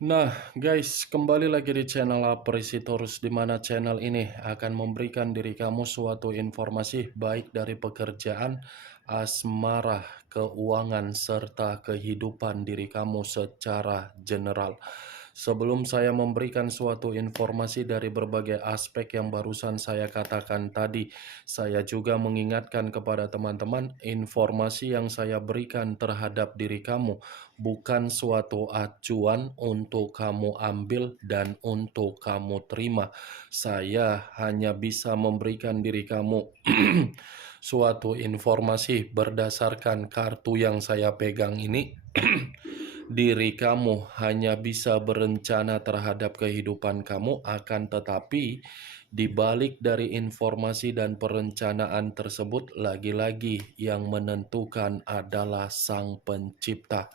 Nah, guys, kembali lagi di channel Apresitorus, di mana channel ini akan memberikan diri kamu suatu informasi baik dari pekerjaan, asmara, keuangan, serta kehidupan diri kamu secara general. Sebelum saya memberikan suatu informasi dari berbagai aspek yang barusan saya katakan tadi, saya juga mengingatkan kepada teman-teman, informasi yang saya berikan terhadap diri kamu bukan suatu acuan untuk kamu ambil dan untuk kamu terima. Saya hanya bisa memberikan diri kamu suatu informasi berdasarkan kartu yang saya pegang ini. Diri kamu hanya bisa berencana terhadap kehidupan kamu, akan tetapi di balik dari informasi dan perencanaan tersebut, lagi-lagi yang menentukan adalah Sang Pencipta.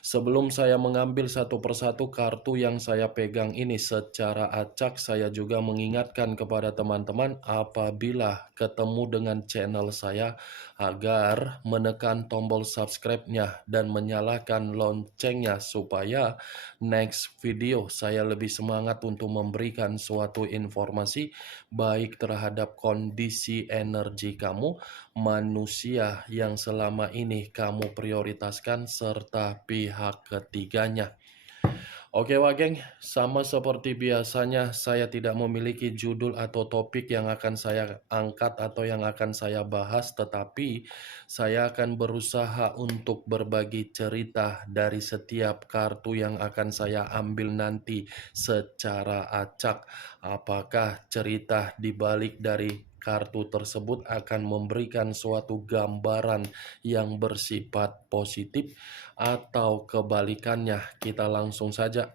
Sebelum saya mengambil satu persatu kartu yang saya pegang ini secara acak, saya juga mengingatkan kepada teman-teman apabila ketemu dengan channel saya agar menekan tombol subscribe-nya dan menyalakan loncengnya supaya next video saya lebih semangat untuk memberikan suatu informasi baik terhadap kondisi energi kamu, manusia yang selama ini kamu prioritaskan, serta pihak ketiganya. Oke wah geng, sama seperti biasanya saya tidak memiliki judul atau topik yang akan saya angkat atau yang akan saya bahas, tetapi saya akan berusaha untuk berbagi cerita dari setiap kartu yang akan saya ambil nanti secara acak. Apakah cerita di balik dari kartu tersebut akan memberikan suatu gambaran yang bersifat positif atau kebalikannya? Kita langsung saja.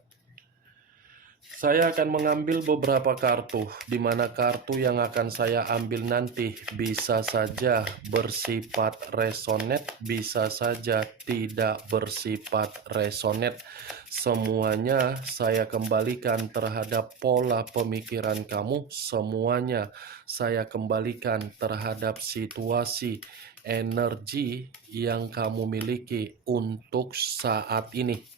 Saya akan mengambil beberapa kartu, di mana kartu yang akan saya ambil nanti bisa saja bersifat resonate, bisa saja tidak bersifat resonate. Semuanya saya kembalikan terhadap pola pemikiran kamu, semuanya saya kembalikan terhadap situasi energi yang kamu miliki untuk saat ini.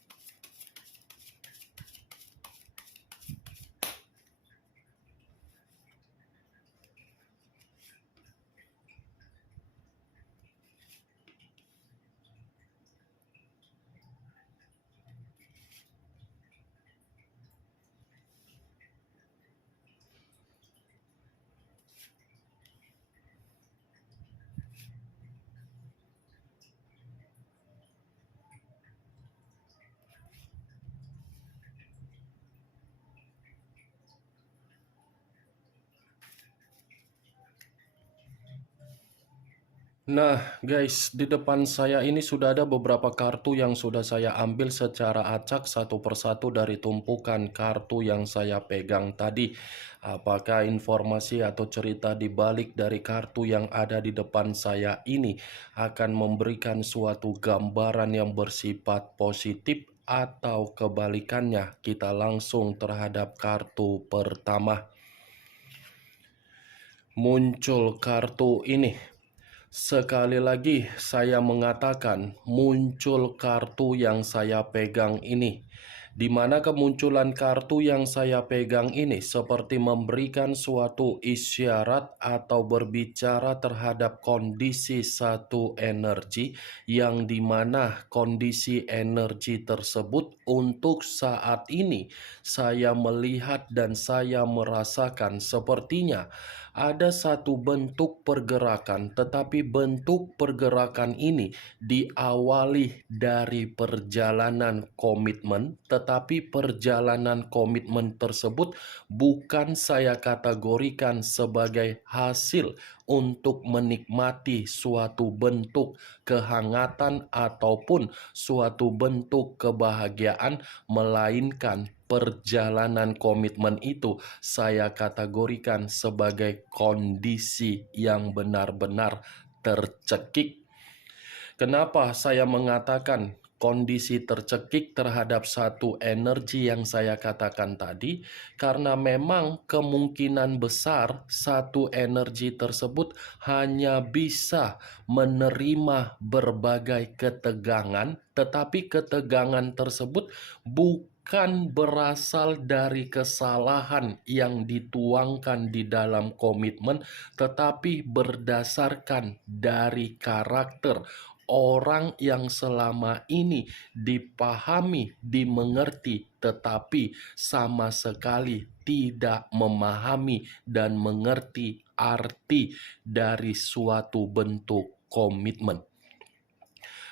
Nah guys, di depan saya ini sudah ada beberapa kartu yang sudah saya ambil secara acak satu persatu dari tumpukan kartu yang saya pegang tadi. Apakah informasi atau cerita di balik dari kartu yang ada di depan saya ini akan memberikan suatu gambaran yang bersifat positif atau kebalikannya? Kita langsung terhadap kartu pertama. Muncul kartu ini. Sekali lagi saya mengatakan muncul kartu yang saya pegang ini, di mana kemunculan kartu yang saya pegang ini seperti memberikan suatu isyarat atau berbicara terhadap kondisi satu energi, yang dimana kondisi energi tersebut untuk saat ini saya melihat dan saya merasakan sepertinya ada satu bentuk pergerakan, tetapi bentuk pergerakan ini diawali dari perjalanan komitmen, tetapi perjalanan komitmen tersebut bukan saya kategorikan sebagai hasil untuk menikmati suatu bentuk kehangatan ataupun suatu bentuk kebahagiaan, melainkan perjalanan komitmen itu saya kategorikan sebagai kondisi yang benar-benar tercekik. Kenapa saya mengatakan kondisi tercekik terhadap satu energi yang saya katakan tadi? Karena memang kemungkinan besar satu energi tersebut hanya bisa menerima berbagai ketegangan, tetapi ketegangan tersebut bukan bukan berasal dari kesalahan yang dituangkan di dalam komitmen, tetapi berdasarkan dari karakter orang yang selama ini dipahami, dimengerti, tetapi sama sekali tidak memahami dan mengerti arti dari suatu bentuk komitmen.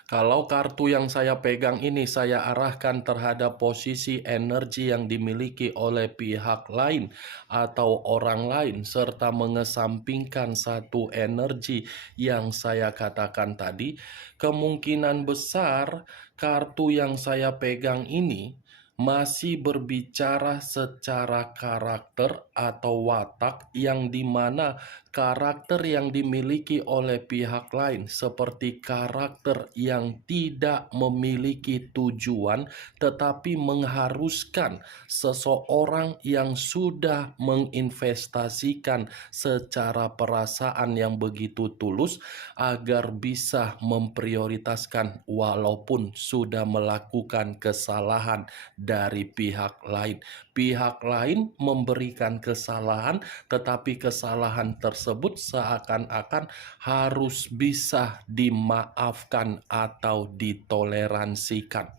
Kalau kartu yang saya pegang ini saya arahkan terhadap posisi energi yang dimiliki oleh pihak lain atau orang lain, serta mengesampingkan satu energi yang saya katakan tadi, kemungkinan besar kartu yang saya pegang ini masih berbicara secara karakter atau watak, yang dimana karakter yang dimiliki oleh pihak lain seperti karakter yang tidak memiliki tujuan tetapi mengharuskan seseorang yang sudah menginvestasikan secara perasaan yang begitu tulus agar bisa memprioritaskan walaupun sudah melakukan kesalahan dari pihak lain. Pihak lain memberikan kesalahan, tetapi kesalahan tersebut seakan-akan harus bisa dimaafkan atau ditoleransikan.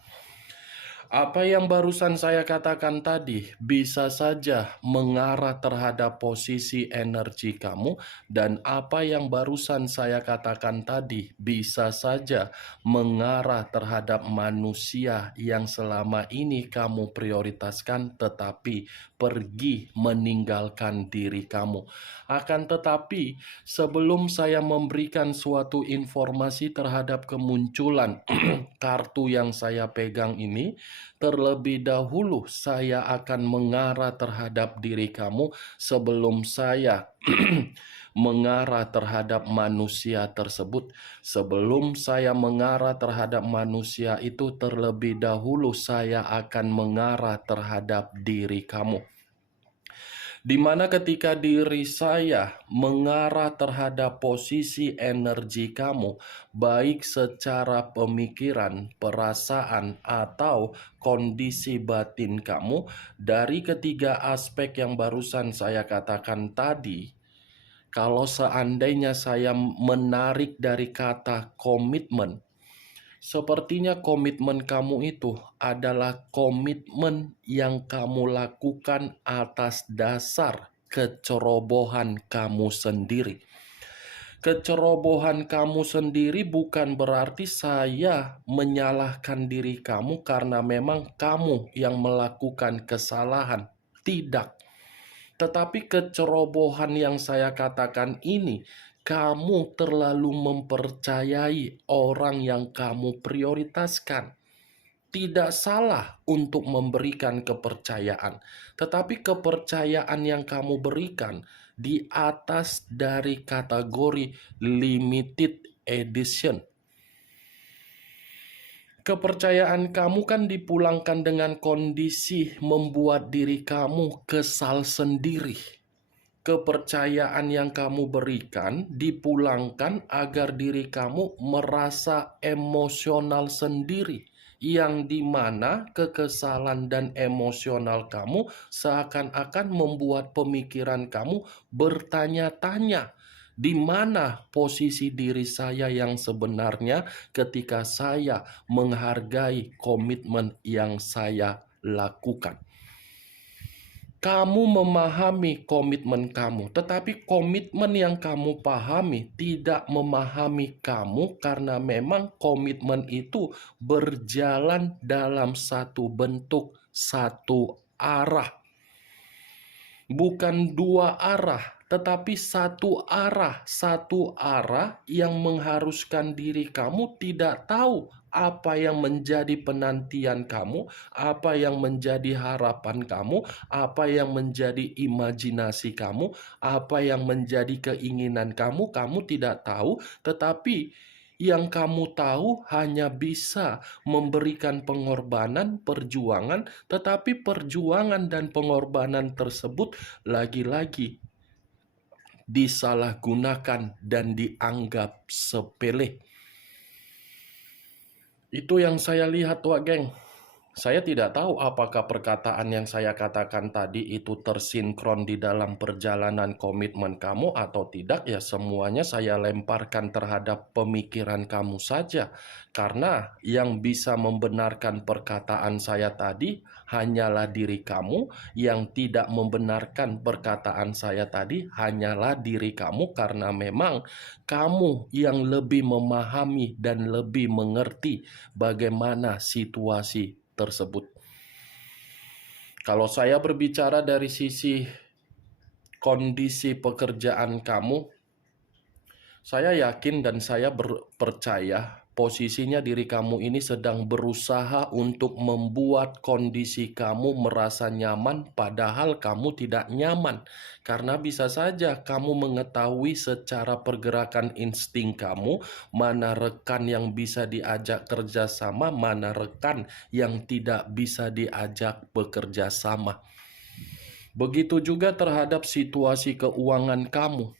Apa yang barusan saya katakan tadi bisa saja mengarah terhadap posisi energi kamu, dan apa yang barusan saya katakan tadi bisa saja mengarah terhadap manusia yang selama ini kamu prioritaskan tetapi pergi meninggalkan diri kamu. Akan tetapi, sebelum saya memberikan suatu informasi terhadap kemunculan kartu yang saya pegang ini, terlebih dahulu saya akan mengarah terhadap diri kamu sebelum saya mengarah terhadap manusia tersebut. Sebelum saya mengarah terhadap manusia itu, terlebih dahulu saya akan mengarah terhadap diri kamu. Di mana ketika diri saya mengarah terhadap posisi energi kamu, baik secara pemikiran, perasaan, atau kondisi batin kamu, dari ketiga aspek yang barusan saya katakan tadi, kalau seandainya saya menarik dari kata komitmen, sepertinya komitmen kamu itu adalah komitmen yang kamu lakukan atas dasar kecerobohan kamu sendiri. Kecerobohan kamu sendiri bukan berarti saya menyalahkan diri kamu karena memang kamu yang melakukan kesalahan. Tidak. Tetapi kecerobohan yang saya katakan ini, kamu terlalu mempercayai orang yang kamu prioritaskan. Tidak salah untuk memberikan kepercayaan, tetapi kepercayaan yang kamu berikan di atas dari kategori limited edition. Kepercayaan kamu kan dipulangkan dengan kondisi membuat diri kamu kesal sendiri. Kepercayaan yang kamu berikan dipulangkan agar diri kamu merasa emosional sendiri, yang dimana kekesalan dan emosional kamu seakan-akan membuat pemikiran kamu bertanya-tanya, di mana posisi diri saya yang sebenarnya ketika saya menghargai komitmen yang saya lakukan. Kamu memahami komitmen kamu, tetapi komitmen yang kamu pahami tidak memahami kamu karena memang komitmen itu berjalan dalam satu bentuk, satu arah. Bukan dua arah, tetapi satu arah yang mengharuskan diri kamu tidak tahu apa yang menjadi penantian kamu, apa yang menjadi harapan kamu, apa yang menjadi imajinasi kamu, apa yang menjadi keinginan kamu, kamu tidak tahu, tetapi yang kamu tahu hanya bisa memberikan pengorbanan, perjuangan, tetapi perjuangan dan pengorbanan tersebut lagi-lagi disalahgunakan dan dianggap sepele. Itu yang saya lihat, Wak Geng. Saya tidak tahu apakah perkataan yang saya katakan tadi itu tersinkron di dalam perjalanan komitmen kamu atau tidak, ya semuanya saya lemparkan terhadap pemikiran kamu saja. Karena yang bisa membenarkan perkataan saya tadi hanyalah diri kamu, yang tidak membenarkan perkataan saya tadi hanyalah diri kamu, karena memang kamu yang lebih memahami dan lebih mengerti bagaimana situasi tersebut. Kalau saya berbicara dari sisi kondisi pekerjaan kamu, saya yakin dan saya percaya posisinya diri kamu ini sedang berusaha untuk membuat kondisi kamu merasa nyaman, padahal kamu tidak nyaman. Karena bisa saja kamu mengetahui secara pergerakan insting kamu, mana rekan yang bisa diajak kerjasama, mana rekan yang tidak bisa diajak bekerja sama. Begitu juga terhadap situasi keuangan kamu,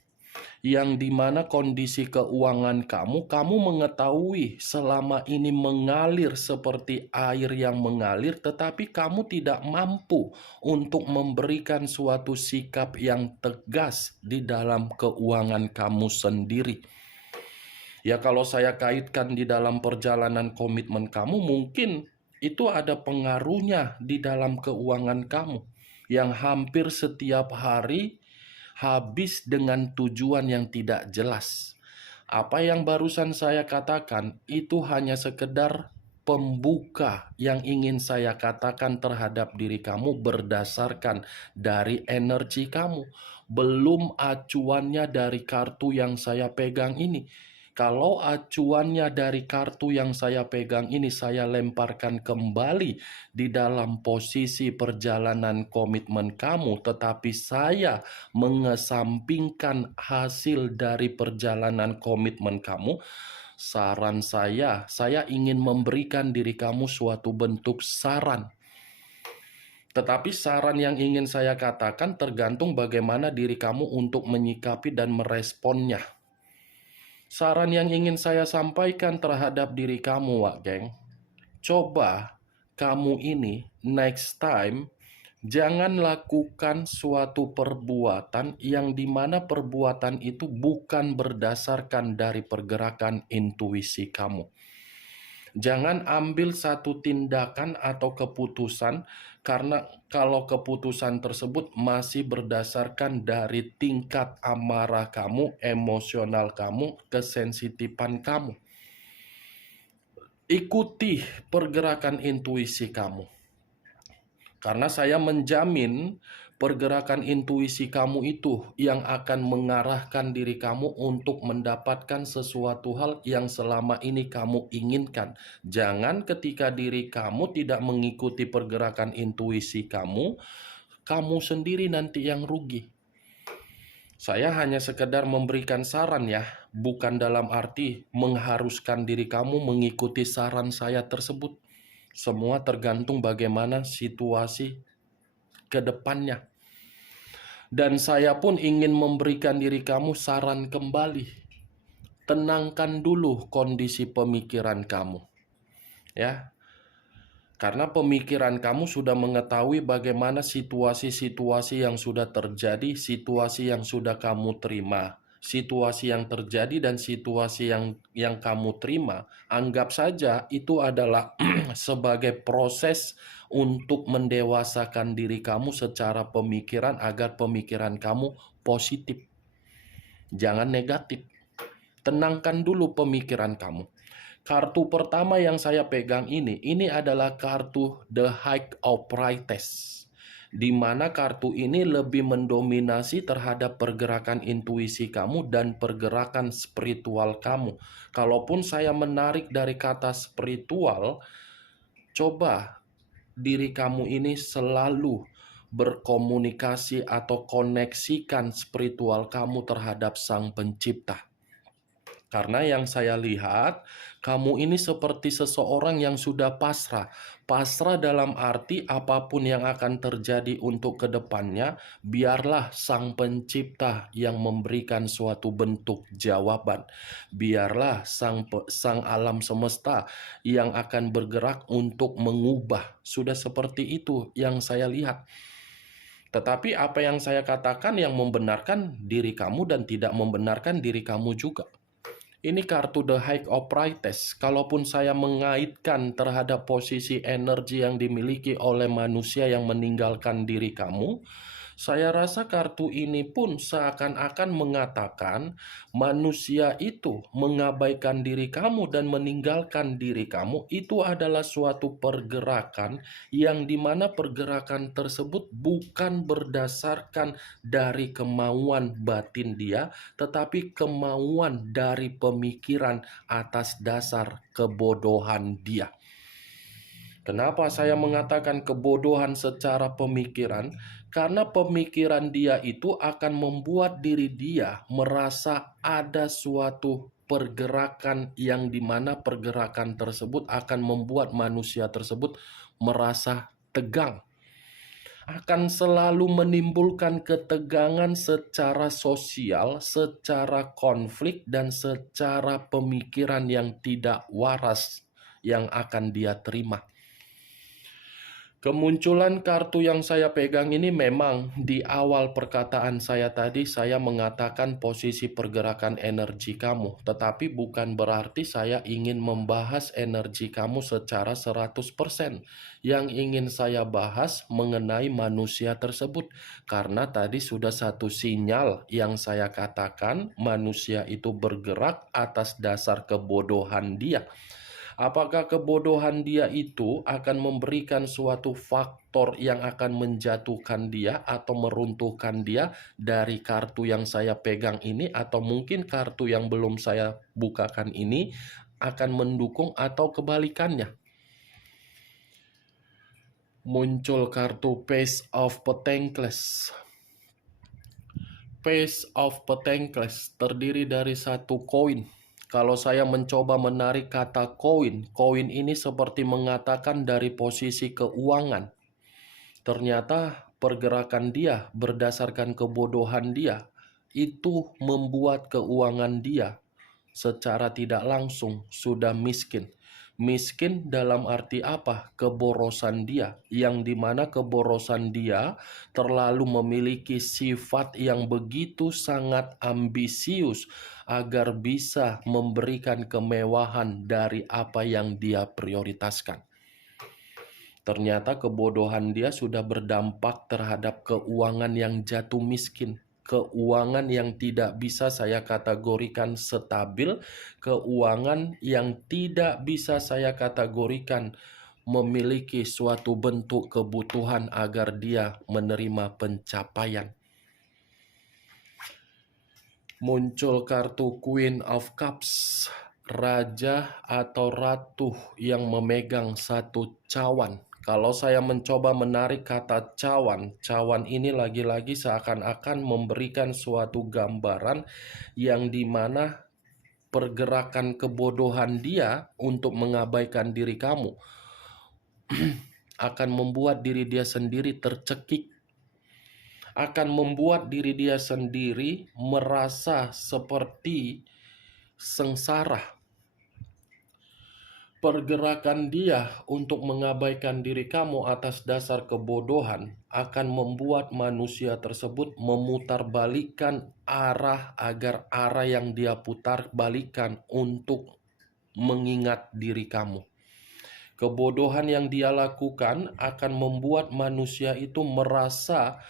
yang dimana kondisi keuangan kamu mengetahui selama ini mengalir seperti air yang mengalir, tetapi kamu tidak mampu untuk memberikan suatu sikap yang tegas di dalam keuangan kamu sendiri. Ya, kalau saya kaitkan di dalam perjalanan komitmen kamu, mungkin itu ada pengaruhnya di dalam keuangan kamu, yang hampir setiap hari habis dengan tujuan yang tidak jelas. Apa yang barusan saya katakan itu hanya sekedar pembuka yang ingin saya katakan terhadap diri kamu berdasarkan dari energi kamu, belum acuannya dari kartu yang saya pegang ini. Kalau acuannya dari kartu yang saya pegang ini saya lemparkan kembali di dalam posisi perjalanan komitmen kamu, tetapi saya mengesampingkan hasil dari perjalanan komitmen kamu, saran saya ingin memberikan diri kamu suatu bentuk saran. Tetapi saran yang ingin saya katakan tergantung bagaimana diri kamu untuk menyikapi dan meresponnya. Saran yang ingin saya sampaikan terhadap diri kamu, Wak Geng, coba kamu ini next time jangan lakukan suatu perbuatan yang dimana perbuatan itu bukan berdasarkan dari pergerakan intuisi kamu. Jangan ambil satu tindakan atau keputusan karena kalau keputusan tersebut masih berdasarkan dari tingkat amarah kamu, emosional kamu, kesensitifan kamu. Ikuti pergerakan intuisi kamu. Karena saya menjamin pergerakan intuisi kamu itu yang akan mengarahkan diri kamu untuk mendapatkan sesuatu hal yang selama ini kamu inginkan. Jangan ketika diri kamu tidak mengikuti pergerakan intuisi kamu, kamu sendiri nanti yang rugi. Saya hanya sekedar memberikan saran ya, bukan dalam arti mengharuskan diri kamu mengikuti saran saya tersebut. Semua tergantung bagaimana situasi ke depannya. Dan saya pun ingin memberikan diri kamu saran kembali. Tenangkan dulu kondisi pemikiran kamu. Ya. Karena pemikiran kamu sudah mengetahui bagaimana situasi-situasi yang sudah terjadi, situasi yang sudah kamu terima. Situasi yang terjadi dan situasi yang kamu terima, anggap saja itu adalah sebagai proses untuk mendewasakan diri kamu secara pemikiran agar pemikiran kamu positif. Jangan negatif. Tenangkan dulu pemikiran kamu. Kartu pertama yang saya pegang ini adalah kartu The High of Priestess, di mana kartu ini lebih mendominasi terhadap pergerakan intuisi kamu dan pergerakan spiritual kamu. Kalaupun saya menarik dari kata spiritual, coba diri kamu ini selalu berkomunikasi atau koneksikan spiritual kamu terhadap Sang Pencipta. Karena yang saya lihat, kamu ini seperti seseorang yang sudah pasrah. Pasrah dalam arti apapun yang akan terjadi untuk kedepannya, biarlah Sang Pencipta yang memberikan suatu bentuk jawaban. Biarlah Sang Alam Semesta yang akan bergerak untuk mengubah. Sudah seperti itu yang saya lihat. Tetapi apa yang saya katakan yang membenarkan diri kamu dan tidak membenarkan diri kamu juga. Ini kartu The High of Priestess. Kalaupun saya mengaitkan terhadap posisi energi yang dimiliki oleh manusia yang meninggalkan diri kamu, saya rasa kartu ini pun seakan-akan mengatakan manusia itu mengabaikan diri kamu dan meninggalkan diri kamu. Itu adalah suatu pergerakan yang dimana pergerakan tersebut bukan berdasarkan dari kemauan batin dia, tetapi kemauan dari pemikiran atas dasar kebodohan dia. Kenapa saya mengatakan kebodohan secara pemikiran? Karena pemikiran dia itu akan membuat diri dia merasa ada suatu pergerakan yang dimana pergerakan tersebut akan membuat manusia tersebut merasa tegang. Akan selalu menimbulkan ketegangan secara sosial, secara konflik, dan secara pemikiran yang tidak waras yang akan dia terima. Kemunculan kartu yang saya pegang ini memang di awal perkataan saya tadi saya mengatakan posisi pergerakan energi kamu. Tetapi bukan berarti saya ingin membahas energi kamu secara 100%. Yang ingin saya bahas mengenai manusia tersebut. Karena tadi sudah satu sinyal yang saya katakan manusia itu bergerak atas dasar kebodohan dia. Apakah kebodohan dia itu akan memberikan suatu faktor yang akan menjatuhkan dia atau meruntuhkan dia dari kartu yang saya pegang ini, atau mungkin kartu yang belum saya bukakan ini akan mendukung atau kebalikannya. Muncul kartu Page of Pentacles. Page of Pentacles terdiri dari satu koin. Kalau saya mencoba menarik kata koin, koin ini seperti mengatakan dari posisi keuangan. Ternyata pergerakan dia berdasarkan kebodohan dia, itu membuat keuangan dia secara tidak langsung sudah miskin. Miskin dalam arti apa? Keborosan dia, yang dimana keborosan dia terlalu memiliki sifat yang begitu sangat ambisius agar bisa memberikan kemewahan dari apa yang dia prioritaskan. Ternyata kebodohan dia sudah berdampak terhadap keuangan yang jatuh miskin. Keuangan yang tidak bisa saya kategorikan stabil, keuangan yang tidak bisa saya kategorikan memiliki suatu bentuk kebutuhan agar dia menerima pencapaian. Muncul kartu Queen of Cups, raja atau ratu yang memegang satu cawan. Kalau saya mencoba menarik kata cawan, cawan ini lagi-lagi seakan-akan memberikan suatu gambaran yang dimana pergerakan kebodohan dia untuk mengabaikan diri kamu akan membuat diri dia sendiri tercekik, akan membuat diri dia sendiri merasa seperti sengsara. Pergerakan dia untuk mengabaikan diri kamu atas dasar kebodohan akan membuat manusia tersebut memutarbalikkan arah agar arah yang dia putar balikan untuk mengingat diri kamu. Kebodohan yang dia lakukan akan membuat manusia itu merasa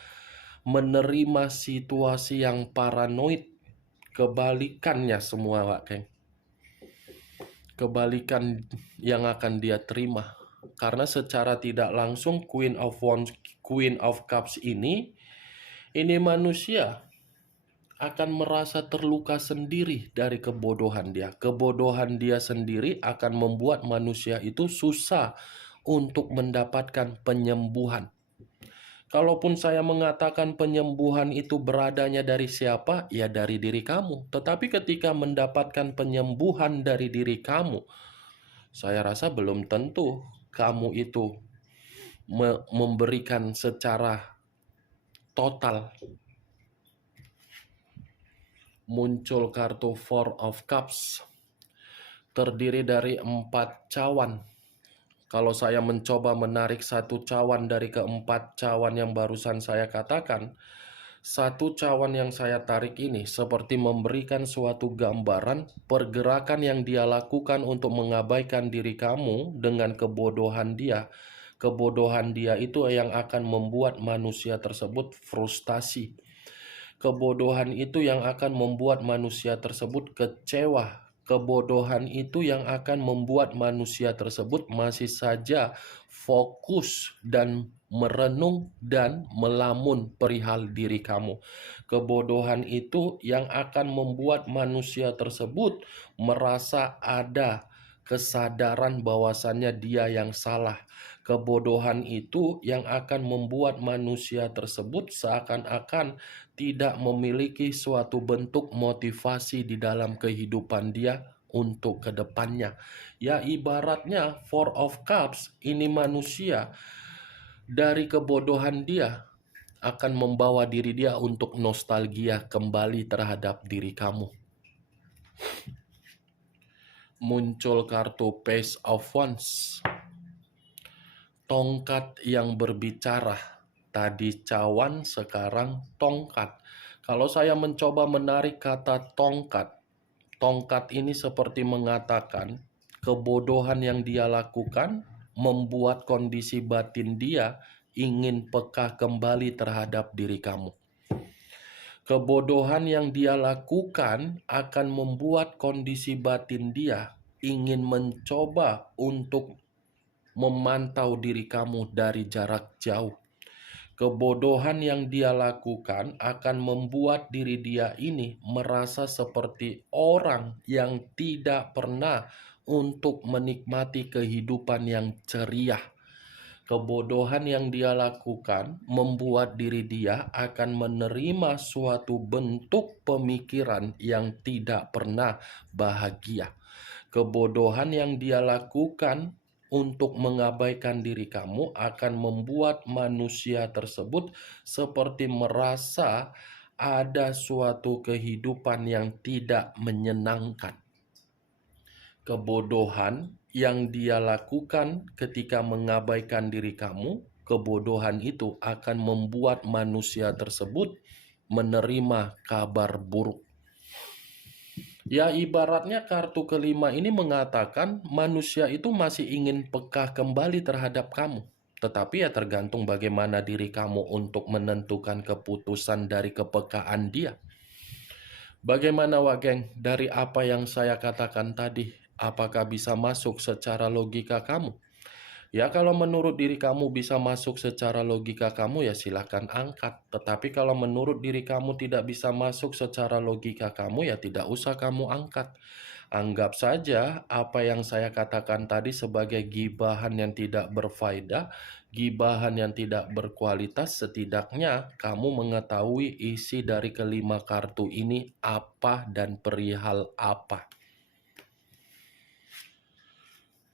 menerima situasi yang paranoid. Kebalikannya semua, Pak Keng. Kebalikan yang akan dia terima. Karena secara tidak langsung Queen of Cups ini manusia akan merasa terluka sendiri dari kebodohan dia. Kebodohan dia sendiri akan membuat manusia itu susah untuk mendapatkan penyembuhan. Kalaupun saya mengatakan penyembuhan itu beradanya dari siapa, ya dari diri kamu. Tetapi ketika mendapatkan penyembuhan dari diri kamu, saya rasa belum tentu kamu itu memberikan secara total. Muncul kartu Four of Cups, terdiri dari 4 cawan. Kalau saya mencoba menarik satu cawan dari keempat cawan yang barusan saya katakan, satu cawan yang saya tarik ini seperti memberikan suatu gambaran pergerakan yang dia lakukan untuk mengabaikan diri kamu dengan kebodohan dia. Kebodohan dia itu yang akan membuat manusia tersebut frustasi. Kebodohan itu yang akan membuat manusia tersebut kecewa. Kebodohan itu yang akan membuat manusia tersebut masih saja fokus dan merenung dan melamun perihal diri kamu. Kebodohan itu yang akan membuat manusia tersebut merasa ada kesadaran bahwasannya dia yang salah. Kebodohan itu yang akan membuat manusia tersebut seakan-akan tidak memiliki suatu bentuk motivasi di dalam kehidupan dia untuk kedepannya. Ya ibaratnya Four of Cups ini manusia dari kebodohan dia akan membawa diri dia untuk nostalgia kembali terhadap diri kamu. Muncul kartu Page of Wands, tongkat yang berbicara. Tadi cawan, sekarang tongkat. Kalau saya mencoba menarik kata tongkat, tongkat ini seperti mengatakan kebodohan yang dia lakukan membuat kondisi batin dia ingin peka kembali terhadap diri kamu. Kebodohan yang dia lakukan akan membuat kondisi batin dia ingin mencoba untuk memantau diri kamu dari jarak jauh. Kebodohan yang dia lakukan akan membuat diri dia ini merasa seperti orang yang tidak pernah untuk menikmati kehidupan yang ceria. Kebodohan yang dia lakukan membuat diri dia akan menerima suatu bentuk pemikiran yang tidak pernah bahagia. Kebodohan yang dia lakukan untuk mengabaikan diri kamu akan membuat manusia tersebut seperti merasa ada suatu kehidupan yang tidak menyenangkan. Kebodohan yang dia lakukan ketika mengabaikan diri kamu, kebodohan itu akan membuat manusia tersebut menerima kabar buruk. Ya ibaratnya kartu kelima ini mengatakan manusia itu masih ingin peka kembali terhadap kamu. Tetapi ya tergantung bagaimana diri kamu untuk menentukan keputusan dari kepekaan dia. Bagaimana Wak Geng dari apa yang saya katakan tadi? Apakah bisa masuk secara logika kamu? Ya kalau menurut diri kamu bisa masuk secara logika kamu ya silahkan angkat. Tetapi kalau menurut diri kamu tidak bisa masuk secara logika kamu ya tidak usah kamu angkat. Anggap saja apa yang saya katakan tadi sebagai gibahan yang tidak berfaedah, gibahan yang tidak berkualitas. Setidaknya kamu mengetahui isi dari kelima kartu ini apa dan perihal apa.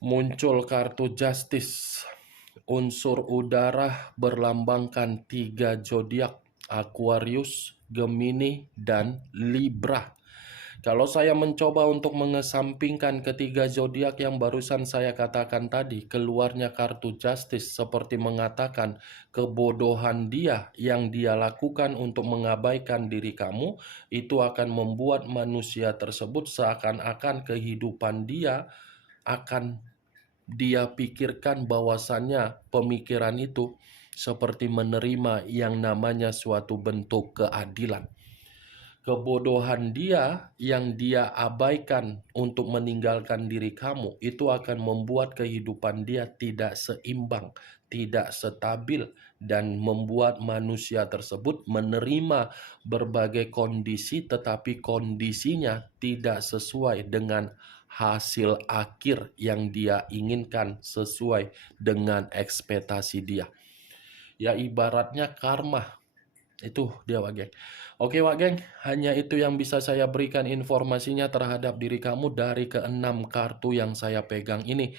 Muncul kartu Justice. Unsur udara berlambangkan 3 zodiak, Aquarius, Gemini, dan Libra. Kalau saya mencoba untuk mengesampingkan ketiga zodiak yang barusan saya katakan tadi, keluarnya kartu Justice seperti mengatakan kebodohan dia yang dia lakukan untuk mengabaikan diri kamu itu akan membuat manusia tersebut seakan-akan kehidupan dia akan dia pikirkan bahwasannya pemikiran itu seperti menerima yang namanya suatu bentuk keadilan. Kebodohan dia yang dia abaikan untuk meninggalkan diri kamu itu akan membuat kehidupan dia tidak seimbang, tidak stabil, dan membuat manusia tersebut menerima berbagai kondisi tetapi kondisinya tidak sesuai dengan hasil akhir yang dia inginkan sesuai dengan ekspektasi dia. Ya ibaratnya karma. Itu dia Wak Geng. Oke Wak Geng, hanya itu yang bisa saya berikan informasinya terhadap diri kamu dari keenam kartu yang saya pegang ini.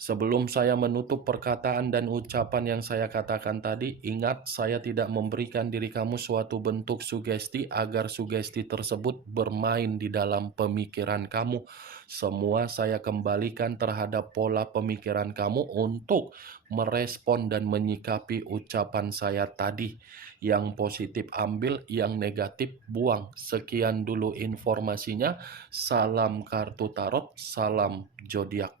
Sebelum saya menutup perkataan dan ucapan yang saya katakan tadi, ingat saya tidak memberikan diri kamu suatu bentuk sugesti agar sugesti tersebut bermain di dalam pemikiran kamu. Semua saya kembalikan terhadap pola pemikiran kamu untuk merespon dan menyikapi ucapan saya tadi. Yang positif ambil, yang negatif buang. Sekian dulu informasinya. Salam kartu tarot, salam zodiak.